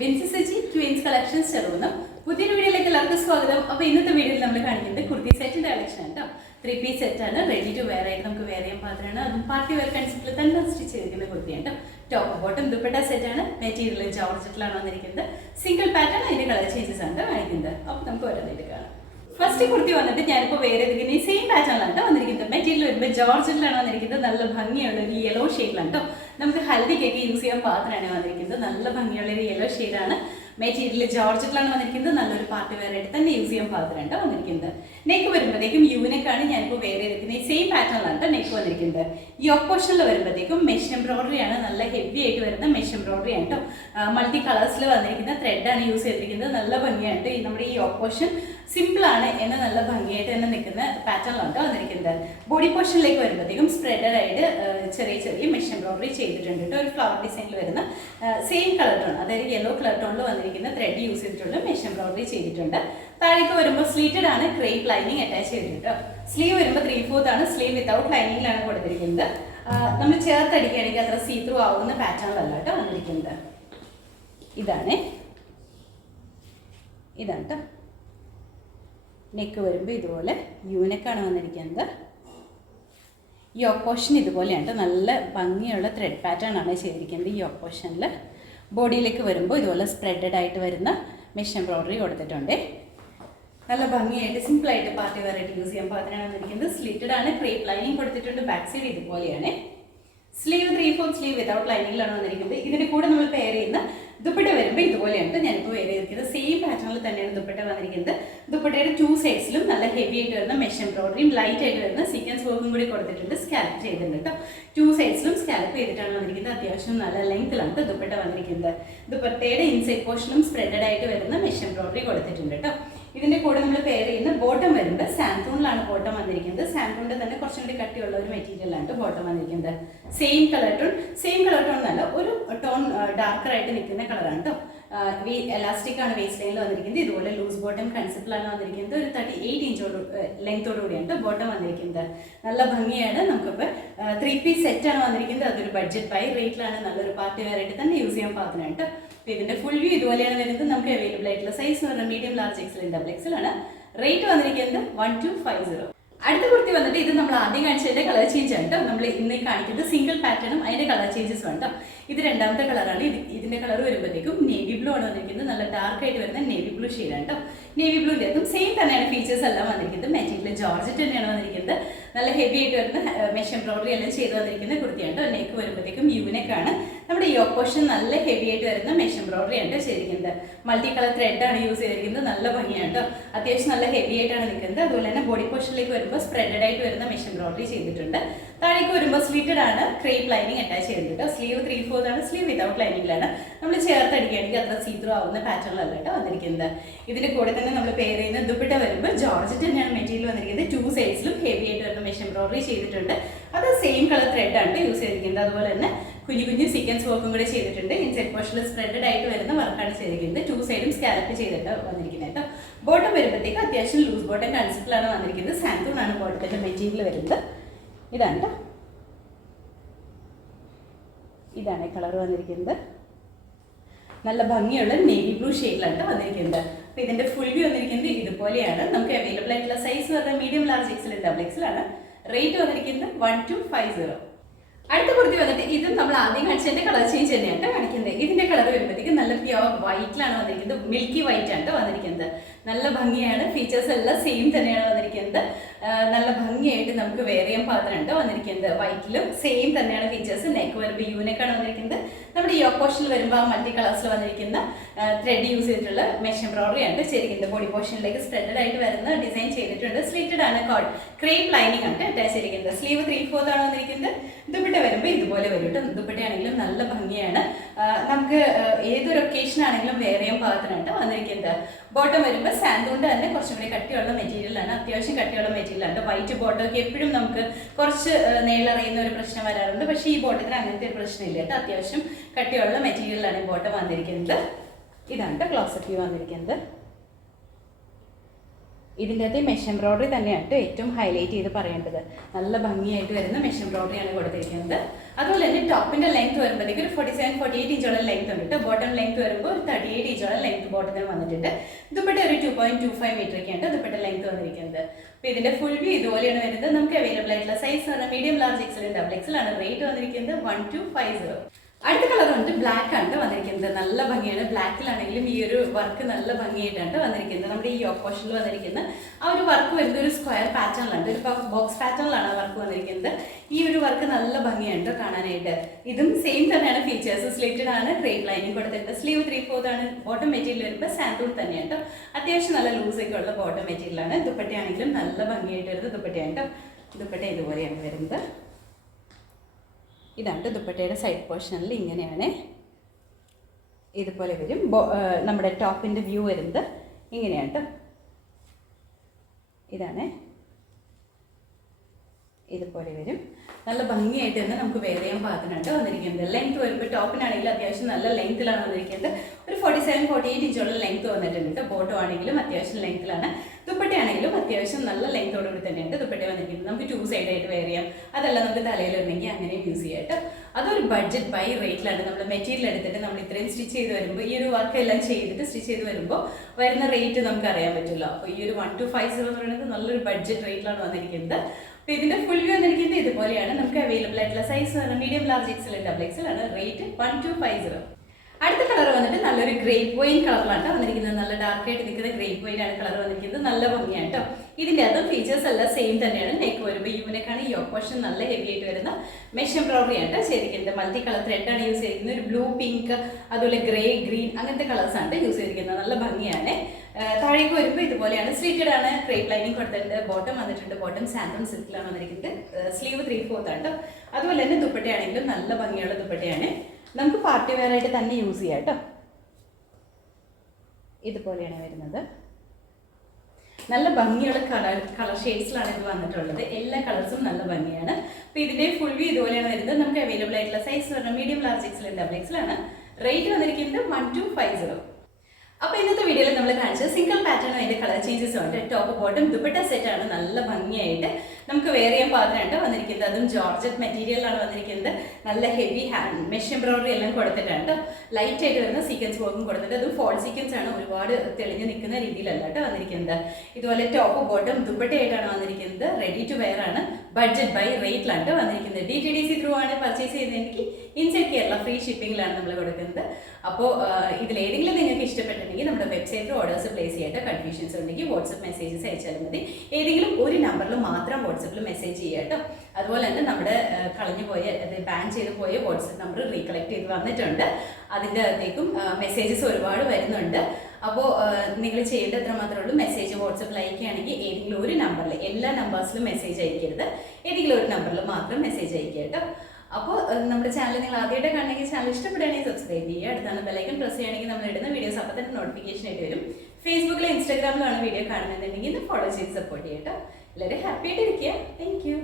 Binsi Saji twins collections Cherukunnu. പുതിയൊരു വീഡിയോയിലേക്ക് എല്ലാവർക്കും സ്വാഗതം. അപ്പോൾ ഇന്നത്തെ വീഡിയോയിൽ നമ്മൾ കാണിക്കുന്നത് കുർത്തി സെറ്റിന്റെ കളക്ഷൻ ആണ് കേട്ടോ. 3 പീസ് സെറ്റ് ആണ്, റെഡി ടു വെയർ ആയിട്ട് നമുക്ക് വെയർ ചെയ്യാൻ പാത്രമാണ്. അതും പാർട്ടി വെയർ കൺസെപ്റ്റിൽ തന്നെ സ്റ്റിച്ച് ചെയ്തിരിക്കുന്ന കുർത്തിയാണ് കേട്ടോ. ടോപ്പ് ബോട്ടം ദുപ്പട്ട സെറ്റ് ആണ്. മെറ്റീരിയൽ ജോർജറ്റിലാണ് വന്നിരിക്കുന്നത്. സിംഗിൾ പാറ്റേൺ അതിന്റെ കളർ ചേഞ്ചസ് ആണ് കാണിക്കുന്നത്. അപ്പോൾ നമുക്ക് ഓരോന്നായിട്ട് കാണാം. ഫസ്റ്റ് കുർത്തി വന്നിട്ട് ഞാനിപ്പോൾ വേറെ ഏതെങ്കിലും ഈ സെയിം പാറ്റേണിലാണ് വന്നിരിക്കുന്നത്. മെറ്റീരിയൽ വരുമ്പോൾ ജോർജറ്റിലാണ് വന്നിരിക്കുന്നത്. നല്ല ഭംഗിയുള്ള ഒരു യെല്ലോ ഷെയ്ഡിലാണ് കേട്ടോ. നമുക്ക് ഹൽദിക്കൊക്കെ യൂസ് ചെയ്യാൻ പാത്രമാണ് വന്നിരിക്കുന്നത്. നല്ല ഭംഗിയുള്ള ഒരു യെല്ലോ ഷെയ്ഡാണ്. മെറ്റീരിയൽ ജോർജറ്റിലാണ് വന്നിരിക്കുന്നത്. നല്ലൊരു പാർട്ടി വെയർ ആയിട്ട് തന്നെ യൂസ് ചെയ്യാൻ പാത്രമാണ് വന്നിരിക്കുന്നത്. നെക്ക് വരുമ്പോഴത്തേക്കും യൂനെക്കാണ് ഞാനിപ്പോൾ വേറെ ഏതെങ്കിലും ഈ സെയിം പാറ്റേണിലാണ് നെക്ക് വന്നിരിക്കുന്നത്. ഈ ഓപ്പോഷനിൽ വരുമ്പോഴത്തേക്കും മെഷ് എംബ്രോയിഡറി ആണ്. നല്ല ഹെവി ആയിട്ട് വരുന്ന മെഷ് എംബ്രോയിഡറി ആണ് കേട്ടോ. മൾട്ടി കളേഴ്സിൽ വന്നിരിക്കുന്ന ത്രെഡാണ് യൂസ് ചെയ്തിരിക്കുന്നത്. നല്ല ഭംഗിയായിട്ട് നമ്മുടെ ഈ ഓപ്പോഷൻ സിമ്പിൾ ആണ് എന്ന നല്ല ഭംഗിയായിട്ട് തന്നെ നിൽക്കുന്ന പാറ്റേണിലാണ് വന്നിരിക്കുന്നത്. ബോഡി പോർഷനിലേക്ക് വരുമ്പോഴത്തേക്കും സ്പ്രെഡഡ് ആയിട്ട് ചെറിയ ചെറിയ മെഷ് എംബ്രോയിഡറി ചെയ്തിട്ടുണ്ട് കേട്ടോ. ഒരു ഫ്ലവർ ഡിസൈനിൽ വരുന്ന സെയിം കളർ ടോൺ, അതായത് യെല്ലോ കളർ ടോണിൽ വന്നിരിക്കുന്ന ത്രെഡ് യൂസ് ചെയ്തിട്ടുണ്ട്. മെഷ് എംബ്രോയിഡറി ചെയ്തിട്ടുണ്ട്. താഴേക്ക് വരുമ്പോൾ സ്ലീറ്റഡ് ആണ്, ക്രേപ്പ് ലൈനിങ് അറ്റാച്ച് ചെയ്തിട്ടുണ്ട്. സ്ലീവ് വരുമ്പോൾ 3/4 ആണ്. സ്ലീവ് വിത്തൗട്ട് ലൈനിങ്ങിലാണ് കൊടുത്തിരിക്കുന്നത്. നമ്മൾ ചേർത്തടിക്കുകയാണെങ്കിൽ അത്ര സീ ത്രൂ ആവുന്ന പാറ്റേണിലല്ല കേട്ടോ വന്നിരിക്കുന്നത്. ഇതാണ് കേട്ടോ. നെക്ക് വരുമ്പോൾ ഇതുപോലെ യൂനെക്കാണ് വന്നിരിക്കുന്നത്. ഈ ഓപ്പോഷൻ ഇതുപോലെയാണ്. നല്ല ഭംഗിയുള്ള ത്രെഡ് പാറ്റേൺ ആണ് ചെയ്തിരിക്കുന്നത്. ഈ ഓപ്പോഷനിൽ ബോഡിയിലേക്ക് വരുമ്പോൾ ഇതുപോലെ സ്പ്രെഡഡ് ആയിട്ട് വരുന്ന മെഷ് എംബ്രോയിഡറി കൊടുത്തിട്ടുണ്ട്. നല്ല ഭംഗിയായിട്ട് സിമ്പിളായിട്ട് പാർട്ടി വെയർ ആയിട്ട് യൂസ് ചെയ്യാൻ പാത്രമാണ് വന്നിരിക്കുന്നത്. സ്ലിറ്റഡ് ആണ്, ക്രേപ്പ് ലൈനിങ് കൊടുത്തിട്ടുണ്ട്. ബാക്ക് സൈഡ് ഇതുപോലെയാണ്. സ്ലീവ് 3/4 സ്ലീവ് വിതൗട്ട് ലൈനിങ്ങിലാണ് വന്നിരിക്കുന്നത്. ഇതിൻ്റെ കൂടെ നമ്മൾ പെയർ ചെയ്യുന്ന ദുപ്പട്ട വരുമ്പോൾ ഇതുപോലെയാണ്. ഞാനിപ്പോൾ വേറെ ചെയ്തിരിക്കുന്നത് സെയിം പാറ്റേണിൽ തന്നെയാണ് ദുപ്പട്ട വന്നിരിക്കുന്നത്. ദുപ്പട്ടയുടെ 2 സൈഡ്സിലും നല്ല ഹെവി ആയിട്ട് വരുന്ന മെഷ് എംബ്രോയിഡറിയും ലൈറ്റ് ആയിട്ട് വരുന്ന സീക്വൻസ് വർക്കും കൂടി കൊടുത്തിട്ടുണ്ട്. സ്കാലപ്പ് ചെയ്തിട്ടുണ്ട് കേട്ടോ. 2 സൈഡ്സിലും സ്കാലപ്പ് ചെയ്തിട്ടാണ് വന്നിരിക്കുന്നത്. അത്യാവശ്യം നല്ല ലെങ്ത്തിലാണ് ദുപ്പട്ട വന്നിരിക്കുന്നത്. ദുപ്പട്ടയുടെ ഇൻസൈഡ് പോർഷനും സ്പ്രെഡഡ് ആയിട്ട് വരുന്ന മെഷ് എംബ്രോയിഡറി കൊടുത്തിട്ടുണ്ട് കേട്ടോ. ഇതിൻ്റെ കൂടെ നമ്മൾ പെയർ ചെയ്യുന്ന ബോട്ടം വരുമ്പോൾ സാൻതൂണിലാണ് ബോട്ടം വന്നിരിക്കുന്നത്. സാൻതൂണിൻ്റെ തന്നെ കുറച്ചും കൂടി കട്ടിയുള്ള ഒരു മെറ്റീരിയലാണ് ബോട്ടം വന്നിരിക്കുന്നത്. സെയിം കളർ ടോൺ എന്നല്ല, ഒരു ടോൺ ഡാർക്കർ ആയിട്ട് നിൽക്കുന്ന കളറാണ് കേട്ടോ. എലാസ്റ്റിക് ആണ് വേസ്റ്റ് ലൈനിൽ വന്നിരിക്കുന്നത്. ഇതുപോലെ ലൂസ് ബോട്ടം കൺസെപ്റ്റിലാണ് വന്നിരിക്കുന്നത്. ഒരു 38 ഇഞ്ചോട് ലെങ്ത്തോടു കൂടിയാണ് ബോട്ടം വന്നിരിക്കുന്നത്. നല്ല ഭംഗിയാണ്. നമുക്കിപ്പോൾ 3 പീസ് സെറ്റാണ് വന്നിരിക്കുന്നത്. അതൊരു ബഡ്ജറ്റ് ബൈ റേറ്റിലാണ്. നല്ലൊരു പാർട്ടി വെയർ ആയിട്ട് തന്നെ യൂസ് ചെയ്യാൻ പാത്രമാണ് കേട്ടോ. അപ്പോൾ ഇതിൻ്റെ ഫുൾ വ്യൂ ഇതുപോലെയാണ് വരുന്നത്. നമുക്ക് അവൈലബിൾ ആയിട്ടുള്ള സൈസ് എന്ന് പറഞ്ഞാൽ medium, large, XL, double XL ആണ്. റേറ്റ് വന്നിരിക്കുന്നത് 1250. അടുത്ത കുർത്തി വന്നിട്ട് ഇത് നമ്മൾ ആദ്യം കാണിച്ചതിൻ്റെ കളർ ചേഞ്ച് ആണ് കേട്ടോ. നമ്മൾ ഇന്ന് കാണിക്കുന്നത് സിംഗിൾ പാറ്റേണും അതിൻ്റെ കളർ ചേഞ്ചസ് വേണ്ട. ഇത് രണ്ടാമത്തെ കളറാണ്. ഇതിൻ്റെ കളർ വരുമ്പോഴത്തേക്കും നേവി ബ്ലൂ ആണ് വന്നിരിക്കുന്നത്. നല്ല ഡാർക്ക് ആയിട്ട് വരുന്ന നേവി ബ്ലൂ ഷെയ്ഡാണ് കേട്ടോ. നേവി ബ്ലൂൻ്റെ അതും സെയിം തന്നെയാണ് ഫീച്ചേഴ്സ് എല്ലാം വന്നിരിക്കുന്നത്. മെറ്റീരിയൽ ജോർജറ്റ് തന്നെയാണ് വന്നിരിക്കുന്നത്. നല്ല ഹെവി ആയിട്ട് വരുന്ന മെഷ് എംബ്രോയിഡറി എല്ലാം ചെയ്ത് വന്നിരിക്കുന്ന കുർത്തിയാണ് കേട്ടോ. നെക്ക് വരുമ്പോഴത്തേക്കും യൂനെക്കാണ്. നമ്മുടെ ഈ ഓപ്പോഷൻ നല്ല ഹെവി ആയിട്ട് വരുന്ന മെഷ് എംബ്രോയിഡറി ആണ് ചെയ്തിരിക്കുന്നത്. മൾട്ടി കളർ ത്രെഡാണ് യൂസ് ചെയ്തിരിക്കുന്നത്. നല്ല ഭംഗിയാണ് കേട്ടോ. അത്യാവശ്യം നല്ല ഹെവി ആയിട്ടാണ് നിൽക്കുന്നത്. അതുപോലെ തന്നെ ബോഡി പോർഷനിലേക്ക് വരുമ്പോൾ സ്പ്രെഡഡ് ആയിട്ട് വരുന്ന മെഷ് എംബ്രോയിഡറി ചെയ്തിട്ടുണ്ട്. താഴേക്ക് വരുമ്പോൾ സ്ലിറ്റഡ് ആണ്, ക്രേപ്പ് ലൈനിങ് അറ്റാച്ച് ചെയ്തിട്ടുണ്ട്. സ്ലീവ് 3/4 ആണ്. സ്ലീവ് വിതൗട്ട് ലൈനിങ്ങിലാണ്. നമ്മൾ ചേർത്തടിക്കുകയാണെങ്കിൽ അത്ര സീ ത്രൂ ആവുന്ന പാറ്റേണിലല്ല കേട്ടോ വന്നിരിക്കുന്നത്. ഇതിൻ്റെ കൂടെ തന്നെ നമ്മൾ പെയർ ചെയ്യുന്ന ദുപ്പട്ട വരുമ്പോൾ ജോർജറ്റ് തന്നെയാണ് മെറ്റീരിയൽ വന്നിരിക്കുന്നത്. 2 സൈഡ്സിലും ഹെവി ആയിട്ട് വരുന്ന മെഷ് എംബ്രോയിഡറി ചെയ്തിട്ടുണ്ട്. അത് സെയിം കളർ ത്രെഡാണ് യൂസ് ചെയ്തിരിക്കുന്നത്. അതുപോലെ തന്നെ കുഞ്ഞു സീക്വൻസ് വർക്കും കൂടെ ചെയ്തിട്ടുണ്ട്. ഇൻസൈഡ് പോർഷനിൽ സ്പ്രെഡഡ് ആയിട്ട് വരുന്ന വർക്കാണ് ചെയ്തിരിക്കുന്നത്. 2 സൈഡും സ്കാലപ്പ് ചെയ്തിട്ട് വന്നിരിക്കുന്നത് കേട്ടോ. ബോട്ടം വരുമ്പോഴത്തേക്ക് അത്യാവശ്യം ലൂസ് ബോട്ടം കൺസെപ്റ്റിലാണ് വന്നിരിക്കുന്നത്. സാൻതൂൺ ആണ് ബോട്ടത്തിൻ്റെ മെറ്റീരിയൽ വരുന്നത്. ഇതാണ് കേട്ടോ. ഇതാണ് കളർ വന്നിരിക്കുന്നത്. നല്ല ഭംഗിയുള്ള നേവി ബ്ലൂ ഷെയ്ഡിലാണ് വന്നിരിക്കുന്നത്. അപ്പോൾ ഇതിൻ്റെ ഫുൾ വ്യൂ വന്നിരിക്കുന്നത് ഇതുപോലെയാണ്. നമുക്ക് അവൈലബിൾ ആയിട്ടുള്ള സൈസ് പറഞ്ഞാൽ medium, large, XL, double XL ആണ്. റേറ്റ് വന്നിരിക്കുന്നത് 1250. അടുത്ത കുർത്തി വന്നിട്ട് ഇതും നമ്മൾ ആദ്യം കാണിച്ചതിൻ്റെ കളർ ചേഞ്ച് തന്നെയാണ് കാണിക്കുന്നത്. ഇതിൻ്റെ കളർ വരുമ്പോഴത്തേക്കും നല്ല പ്യുവർ വൈറ്റിലാണ് വന്നിരിക്കുന്നത്. മിൽക്കി വൈറ്റ് ആണ് വന്നിരിക്കുന്നത്. നല്ല ഭംഗിയാണ്. ഫീച്ചേഴ്സ് എല്ലാം സെയിം തന്നെയാണ് വന്നിരിക്കുന്നത്. നല്ല ഭംഗിയായിട്ട് നമുക്ക് വെയർ ചെയ്യാൻ പാത്രമുണ്ട് വന്നിരിക്കുന്നത്. വൈറ്റിലും സെയിം തന്നെയാണ് ഫീച്ചേഴ്സ്. നെക്ക് വരുമ്പോൾ യൂനെക്കാണ് വന്നിരിക്കുന്നത്. നമ്മുടെ ഈ ഓപ്പോഷനിൽ വരുമ്പോൾ ആ മൾട്ടി കളേഴ്സിൽ വന്നിരിക്കുന്ന ത്രെഡ് യൂസ് ചെയ്തിട്ടുള്ള മെഷ് എംബ്രോയിഡറി ആണ് ചെയ്തിരിക്കുന്നത്. ബോഡി പോർഷനിലേക്ക് സ്പ്രെഡഡ് ആയിട്ട് വരുന്ന ഡിസൈൻ ചെയ്തിട്ടുണ്ട്. സ്ലിറ്റഡ് ആണ്, ക്രേപ്പ് ലൈനിങ് ആണ് അറ്റാച്ച് ചെയ്തിരിക്കുന്നത്. സ്ലീവ് 3/4 ആണ് വന്നിരിക്കുന്നത്. ദുപ്പട്ട വരുമ്പോൾ ഇതുപോലെ വരും കേട്ടോ. ദുപ്പട്ടയാണെങ്കിലും നല്ല ഭംഗിയാണ്. നമുക്ക് ഏതൊരു ഒക്കേഷൻ ആണെങ്കിലും വെയർ ചെയ്യാൻ പാകത്തിനായിട്ട് വന്നിരിക്കുന്നത്. ബോട്ടം വരുമ്പോൾ സാൻതൂണിൻ്റെ തന്നെ കുറച്ചും കൂടി കട്ടിയുള്ള മെറ്റീരിയലാണ്. അത്യാവശ്യം കട്ടിയുള്ള മെറ്റീരിയലാണ്. വൈറ്റ് ബോട്ടമൊക്കെ എപ്പോഴും നമുക്ക് കുറച്ച് നീളറിയുന്ന ഒരു പ്രശ്നം വരാറുണ്ട്. പക്ഷേ ഈ ബോട്ടത്തിന് അങ്ങനത്തെ ഒരു പ്രശ്നമില്ല കേട്ടോ. അത്യാവശ്യം കട്ടിയുള്ള മെറ്റീരിയലാണ് ഈ ബോട്ടം വന്നിരിക്കുന്നത്. ഇതാണ് ക്ലോസറ്റ് വ്യൂ വന്നിരിക്കുന്നത്. ഇതിൻ്റെ അകത്ത് മെഷ് എംബ്രോയ്ഡറി തന്നെയാണ് ഏറ്റവും ഹൈലൈറ്റ് ചെയ്ത് പറയേണ്ടത്. നല്ല ഭംഗിയായിട്ട് വരുന്ന മെഷ് എംബ്രോയ്ഡറിയാണ് കൊടുത്തിരിക്കുന്നത്. അതുപോലെ തന്നെ ടോപ്പിൻ്റെ ലെങ്ത് വരുമ്പോഴത്തേക്ക് ഒരു 47-48 ഇഞ്ചോളം ലെങ്ത് ഉണ്ട്. ബോട്ടം ലെങ്ത് വരുമ്പോൾ ഒരു 38 ഇഞ്ചോളം ലെങ്ത് ബോട്ടത്തിന് വന്നിട്ടുണ്ട്. ദുപ്പട്ട ഒരു 2.25 മീറ്ററൊക്കെയാണ് ദുപ്പട്ട ലെങ്ത് വന്നിരിക്കുന്നത്. അപ്പോൾ ഇതിൻ്റെ ഫുൾ വ്യൂ ഇതുപോലെയാണ് വരുന്നത്. നമുക്ക് അവൈലബിൾ ആയിട്ടുള്ള സൈസ് പറഞ്ഞാൽ medium, large, XL, double XL ആണ്. റേറ്റ് വന്നിരിക്കുന്നത് 1250. അടുത്ത കളർ വന്നിട്ട് ബ്ലാക്ക് ആണ് വന്നിരിക്കുന്നത്. നല്ല ഭംഗിയാണ്. ബ്ലാക്കിലാണെങ്കിലും ഈ ഒരു വർക്ക് നല്ല ഭംഗിയായിട്ടാണ് വന്നിരിക്കുന്നത്. നമ്മുടെ ഈ യോക്ക് പോർഷനിൽ വന്നിരിക്കുന്ന ആ ഒരു വർക്ക് വരുന്നത് ഒരു സ്ക്വയർ പാറ്റേണിലാണ്, ഒരു ബോക്സ് പാറ്റേണിലാണ് വർക്ക് വന്നിരിക്കുന്നത്. ഈ ഒരു വർക്ക് നല്ല ഭംഗിയാണ് കാണാനായിട്ട്. ഇതും സെയിം തന്നെയാണ് ഫീച്ചേഴ്സ്. സ്ലിറ്റഡ് ആണ്, ക്രേപ്പ് ലൈനിങ് കൊടുത്തിട്ട് സ്ലീവ് 3/4 ആണ്. ബോട്ടം മെറ്റീരിയൽ വരുമ്പോൾ സാൻഡൂൺ തന്നെയാണ്. അത്യാവശ്യം നല്ല ലൂസൊക്കെ ഉള്ള ബോട്ടം മെറ്റീരിയലാണ്. ദുപ്പട്ടയാണെങ്കിലും നല്ല ഭംഗിയായിട്ട് വരുന്നത് ദുപ്പട്ടയാണ്. ദുപ്പട്ട ഇതുപോലെയാണ് വരുന്നത്. ഇതാണ് ദുപ്പട്ടയുടെ സൈഡ് പോർഷനിൽ ഇങ്ങനെയാണ് ഇതുപോലെ വരും. നമ്മുടെ ടോപ്പിൻ്റെ വ്യൂ വരുന്നത് ഇങ്ങനെയാണ്. ഇതാണ് ഇതുപോലെ വരും. നല്ല ഭംഗിയായിട്ട് തന്നെ നമുക്ക് വെയർ ചെയ്യാൻ പാകത്തിനായിട്ട് വന്നിരിക്കുന്നത്. ലെങ്ത് വരുമ്പോൾ ടോപ്പിനാണെങ്കിൽ അത്യാവശ്യം നല്ല ലെങ്ത്തിലാണ് വന്നിരിക്കുന്നത്. ഒരു 47-48 ഇഞ്ചോളം ലെങ്ത് വന്നിട്ടുണ്ട്. ബോട്ടം ആണെങ്കിലും അത്യാവശ്യം ലെങ്ത്തിലാണ്. ദുപ്പട്ടയാണെങ്കിലും അത്യാവശ്യം നല്ല ലെങ്ത്തോടുകൂടി തന്നെയാണ് ദുപ്പട്ട വന്നിരിക്കുന്നത്. നമുക്ക് 2 സൈഡായിട്ട് വെയർ ചെയ്യാം. അതല്ല നമുക്ക് തലയിലുണ്ടെങ്കിൽ അങ്ങനെ യൂസ് ചെയ്യാം കേട്ടോ. അതൊരു ബഡ്ജറ്റ് ബൈ റേറ്റിലാണ്. നമ്മൾ മെറ്റീരിയൽ എടുത്തിട്ട് നമ്മൾ ഇത്രയും സ്റ്റിച്ച് ചെയ്ത് വരുമ്പോൾ ഈ ഒരു വർക്ക് എല്ലാം ചെയ്തിട്ട് സ്റ്റിച്ച് ചെയ്ത് വരുമ്പോൾ വരുന്ന റേറ്റ് നമുക്ക് അറിയാൻ പറ്റില്ല. അപ്പോൾ ഈ ഒരു 1250 എന്ന് പറയുന്നത് നല്ലൊരു ബഡ്ജറ്റ് റേറ്റിലാണ് വന്നിരിക്കുന്നത്. അപ്പോൾ ഇതിൻ്റെ ഫുൾ വ്യൂ വന്നിരിക്കുന്നത് ഇതുപോലെയാണ്. നമുക്ക് അവൈലബിൾ ആയിട്ടുള്ള size medium, large, XL, double XL ആണ്. റേറ്റ് 1250. അടുത്ത കളർ വന്നിട്ട് നല്ലൊരു ഗ്രേപ്പ് വൈൻ കളറിലാണ് വന്നിരിക്കുന്നത്. നല്ല ഡാർക്കായിട്ട് നിൽക്കുന്ന ഗ്രേപ്പ് വൈൻ ആണ് കളർ വന്നിരിക്കുന്നത്. നല്ല ഭംഗിയാണ് കേട്ടോ. ഇതിൻ്റെ അതും ഫീച്ചേഴ്സ് എല്ലാം സെയിം തന്നെയാണ്. നെക്ക് വരുമ്പോൾ യൂണിക്കാണ്. ഈ യോക്ക് പോർഷൻ നല്ല ഹെവി ആയിട്ട് വരുന്ന മെഷ് എംബ്രോയ്ഡറി ആണ് ചെയ്തിരിക്കുന്നത്. മൾട്ടി കളർ ത്രെഡാണ് യൂസ് ചെയ്തിരിക്കുന്നത്. ഒരു ബ്ലൂ, പിങ്ക്, അതുപോലെ ഗ്രേ, ഗ്രീൻ അങ്ങനത്തെ കളേഴ്സാണ് യൂസ് ചെയ്തിരിക്കുന്നത്. നല്ല ഭംഗിയാണ്. താഴേക്ക് വരുമ്പോൾ ഇതുപോലെയാണ്. സ്ലിറ്റഡ് ആണ്, ക്രേപ്പ് ലൈനിങ് കൊടുത്തിട്ടുണ്ട്. ബോട്ടം വന്നിട്ടുണ്ട്. ബോട്ടം സാൻഡോൺ സിൽക്കിലാണ് വന്നിരിക്കുന്നത്. സ്ലീവ് 3/4 ആണ്. അതുപോലെ തന്നെ ദുപ്പട്ടയാണെങ്കിലും നല്ല ഭംഗിയുള്ള ദുപ്പട്ടയാണ്. നമുക്ക് പാർട്ടി വെയർ ആയിട്ട് തന്നെ യൂസ് ചെയ്യാം കേട്ടോ. ഇതുപോലെയാണ് വരുന്നത്. നല്ല ഭംഗിയുള്ള കളർ ഷെയ്ഡ്സിലാണ് ഇത് വന്നിട്ടുള്ളത്. എല്ലാ കളേഴ്സും നല്ല ഭംഗിയാണ്. അപ്പോൾ ഇതിൻ്റെ ഫുൾ വ്യൂ ഇതുപോലെയാണ് വരുന്നത്. നമുക്ക് അവൈലബിൾ ആയിട്ടുള്ള സൈസ് പറഞ്ഞാൽ medium, large, XL, double XL ആണ്. റേറ്റ് വന്നിരിക്കുന്നത് 1250. അപ്പോൾ ഇന്നത്തെ വീഡിയോയിൽ നമ്മൾ കാണിച്ചത് സിംഗിൾ പാറ്റേണും അതിൻ്റെ കളർ ചേഞ്ചസും ഉണ്ട്. ടോപ്പ് ബോട്ടം ദുപ്പട്ട സെറ്റാണ് നല്ല ഭംഗിയായിട്ട് നമുക്ക് വെയർ ചെയ്യാൻ പാകത്തിനായിട്ട് വന്നിരിക്കുന്നത്. അതും ജോർജറ്റ് മെറ്റീരിയലാണ് വന്നിരിക്കുന്നത്. നല്ല ഹെവി ഹാൻഡ് മെഷ് എംബ്രോയ്ഡറി എല്ലാം കൊടുത്തിട്ടുണ്ട്. ലൈറ്റ് ആയിട്ട് വരുന്ന സീക്വൻസ് വർക്കും കൊടുത്തിട്ട് അതും ഫോൾ സീക്വൻസ് ആണ്. ഒരുപാട് തെളിഞ്ഞ് നിൽക്കുന്ന രീതിയിലല്ല കേട്ടോ വന്നിരിക്കുന്നത്. ഇതുപോലെ ടോപ്പ് ബോട്ടം ദുപ്പട്ടയായിട്ടാണ് വന്നിരിക്കുന്നത്. റെഡി ടു വെയർ ആണ്. ബഡ്ജറ്റ് ബൈ റേറ്റിലാണ് വന്നിരിക്കുന്നത്. DTDC ത്രൂ ആണ് പർച്ചേസ് ചെയ്യുന്നതെങ്കിൽ ഇൻസൈഡ് കേരള ഫ്രീ ഷിപ്പിംഗിലാണ് നമ്മൾ കൊടുക്കുന്നത്. അപ്പോൾ ഇതിലേതെങ്കിലും നിങ്ങൾക്ക് ഇഷ്ടപ്പെട്ടിട്ടുണ്ടെങ്കിൽ നമ്മുടെ വെബ്സൈറ്റിൽ ഓർഡേഴ്സ് പ്ലേസ് ചെയ്തിട്ട് കൺഫ്യൂഷൻസ് ഉണ്ടെങ്കിൽ വാട്സപ്പ് മെസ്സേജസ് അയച്ചാലും മതി. ഏതെങ്കിലും ഒരു നമ്പറിൽ മാത്രം വാട്സപ്പിൽ മെസ്സേജ് ചെയ്യുക കേട്ടോ. അതുപോലെ തന്നെ നമ്മുടെ കളഞ്ഞു പോയ ബാൻ ചെയ്ത് പോയ വാട്സപ്പ് നമ്പർ റീകളക്ട് ചെയ്ത് വന്നിട്ടുണ്ട്. അതിൻ്റെ അകത്തേക്കും മെസ്സേജസ് ഒരുപാട് വരുന്നുണ്ട്. അപ്പോൾ നിങ്ങൾ ചെയ്യേണ്ട എത്ര മാത്രമേ ഉള്ളൂ. മെസ്സേജ് വാട്സപ്പിൽ അയക്കുകയാണെങ്കിൽ ഏതെങ്കിലും ഒരു നമ്പറിൽ, എല്ലാ നമ്പേഴ്സിലും മെസ്സേജ് അയക്കരുത്. ഏതെങ്കിലും ഒരു നമ്പറിൽ മാത്രം മെസ്സേജ് അയക്കുക കേട്ടോ. അപ്പോൾ നമ്മുടെ ചാനൽ നിങ്ങൾ ആദ്യമായിട്ട് കാണണമെങ്കിൽ ചാനൽ ഇഷ്ടപ്പെടുകയാണെങ്കിൽ സബ്സ്ക്രൈബ് ചെയ്യുക. അടുത്താണ് ബെല്ലൈക്കൺ പ്രസ് ചെയ്യുകയാണെങ്കിൽ നമ്മൾ ഇടുന്ന വീഡിയോസ് അപ്പോൾ തന്നെ നോട്ടിഫിക്കേഷൻ ആയിട്ട് വരും. ഫേസ്ബുക്കിലും ഇൻസ്റ്റാഗ്രാമിലാണ് വീഡിയോ കാണുന്നുണ്ടെങ്കിൽ ഇത് ഫോളോ ചെയ്ത് സപ്പോർട്ട് ചെയ്യാം കേട്ടോ. എല്ലാവരും ഹാപ്പി ആയിട്ട് ഇരിക്കുക. Thank you.